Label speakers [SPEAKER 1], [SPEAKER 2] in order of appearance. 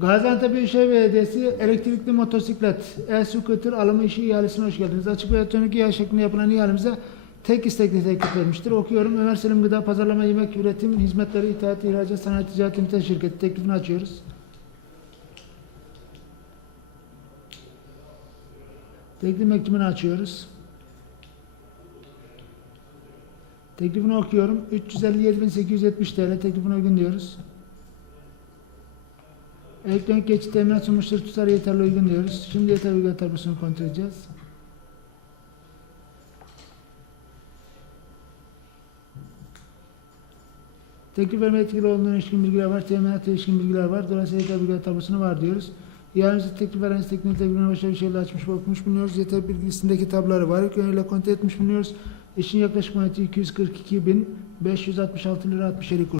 [SPEAKER 1] Gaziantep Büyükşehir Belediyesi elektrikli motosiklet, e-scooter alımı işi ihalesine hoş geldiniz. Açık ve elektronik ihale şeklinde yapılan ihalemize tek istekli teklif vermiştir. Okuyorum. Ömer Selim Gıda Pazarlama Yemek Üretim Hizmetleri İthalat İhracat Sanayi Ticaret Limited Şirketi teklifini açıyoruz. Teklif mektubunu açıyoruz. Teklifini okuyorum. 357.870 TL teklifine uygun diyoruz. Elektronik geçit teminat sunmuştur. Tutar yeterli uygun diyoruz. Şimdi yeterli uygun tablosunu kontrol edeceğiz. Teklif verme etkili olduğuna ilişkin bilgiler var. Teminata ilişkin bilgiler var. Dolayısıyla yeterli bilgiler tablosunu var diyoruz. İhalemizi teklif veren istekli teklifine başka bir şeyle açmış ve okumuş bulunuyoruz. Yeterli bilgi listesindeki tabloları var. Yönüyle kontrol etmiş bulunuyoruz. İşin yaklaşık maliyeti 242.566 lira 67 kuruş.